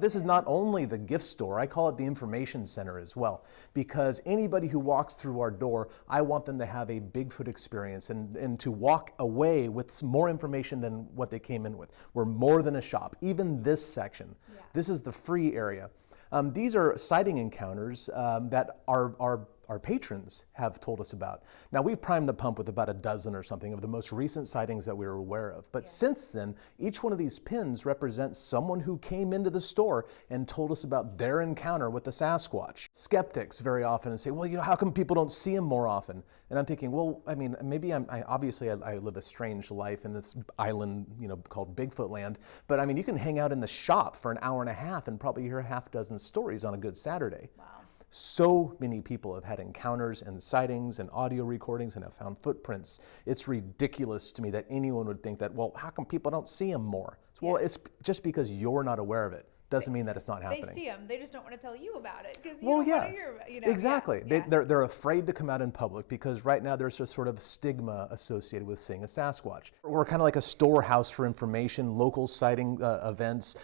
This is not only the gift store, I call it the information center as well, because anybody who walks through our door, I want them to have a Bigfoot experience and to walk away with some more information than what they came in with. We're more than a shop. Even this section, this is the free area. These are sighting encounters that our patrons have told us about. Now, we primed the pump with about a dozen or something of the most recent sightings that we were aware of. But since then, each one of these pins represents someone who came into the store and told us about their encounter with the Sasquatch. Skeptics very often say, well, how come people don't see him more often? And I'm thinking, well, I mean, maybe obviously I live a strange life in this island, called Bigfoot land. But I mean, you can hang out in the shop for an hour and a half and probably hear a half dozen stories on a good Saturday. Wow. So many people have had encounters and sightings and audio recordings and have found footprints. It's ridiculous to me that anyone would think that, well, how come people don't see them more? Well, it's just because you're not aware of it. Doesn't mean that it's not happening. They see them. They just don't want to tell you about it because you don't want to hear about it. Exactly. They're afraid to come out in public because right now there's a sort of stigma associated with seeing a Sasquatch. We're kind of like a storehouse for information, local sighting events,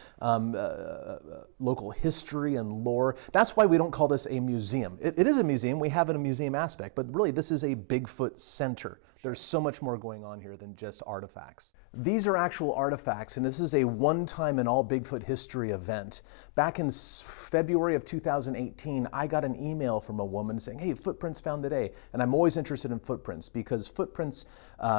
local history and lore. That's why we don't call this a museum. It is a museum. We have a museum aspect, but really this is a Bigfoot Center. There's so much more going on here than just artifacts. These are actual artifacts, and this is a one-time in all Bigfoot history event. Back in February of 2018, I got an email from a woman saying, hey, footprints found today. And I'm always interested in footprints because footprints,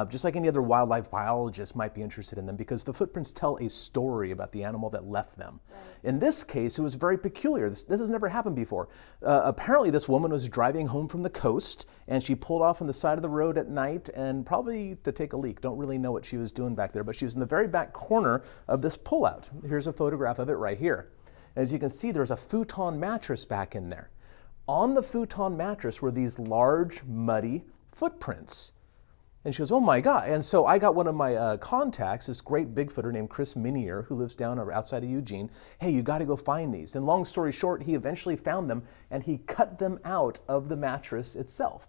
just like any other wildlife biologist might be interested in them, because the footprints tell a story about the animal that left them. Right. In this case, it was very peculiar. This has never happened before. Apparently, this woman was driving home from the coast, and she pulled off on the side of the road at night and probably to take a leak. Don't really know what she was doing back there, but she was in the very back corner of this pullout. Here's a photograph of it right here. As you can see, there's a futon mattress back in there. On the futon mattress were these large, muddy footprints. And she goes, oh my God. And so I got one of my contacts, this great Bigfooter named Chris Minier, who lives down outside of Eugene. Hey, you got to go find these. And long story short, he eventually found them and he cut them out of the mattress itself.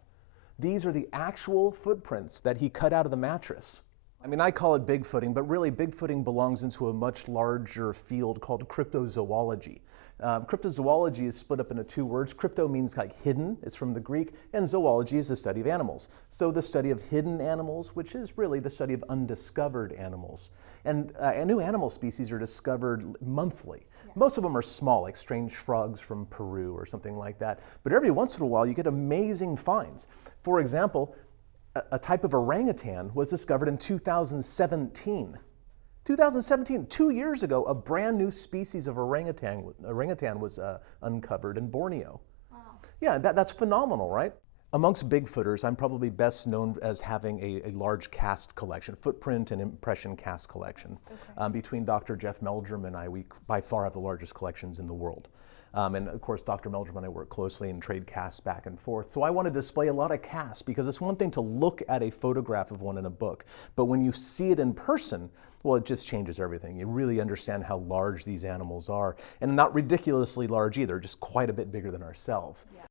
These are the actual footprints that he cut out of the mattress. I mean, I call it Bigfooting, but really Bigfooting belongs into a much larger field called cryptozoology. Cryptozoology is split up into two words. Crypto means like hidden, it's from the Greek, and zoology is the study of animals. So the study of hidden animals, which is really the study of undiscovered animals. And new animal species are discovered monthly. Most of them are small, like strange frogs from Peru or something like that. But every once in a while, you get amazing finds. For example, a type of orangutan was discovered in 2017. 2017, 2 years ago, a brand new species of orangutan was uncovered in Borneo. Wow. Yeah, that's phenomenal, right? Amongst Bigfooters, I'm probably best known as having a large cast collection, footprint and impression cast collection. Okay. Between Dr. Jeff Meldrum and I, we by far have the largest collections in the world. And of course, Dr. Meldrum and I work closely and trade casts back and forth. So I want to display a lot of casts because it's one thing to look at a photograph of one in a book, but when you see it in person, well, it just changes everything. You really understand how large these animals are, and not ridiculously large either, just quite a bit bigger than ourselves. Yeah.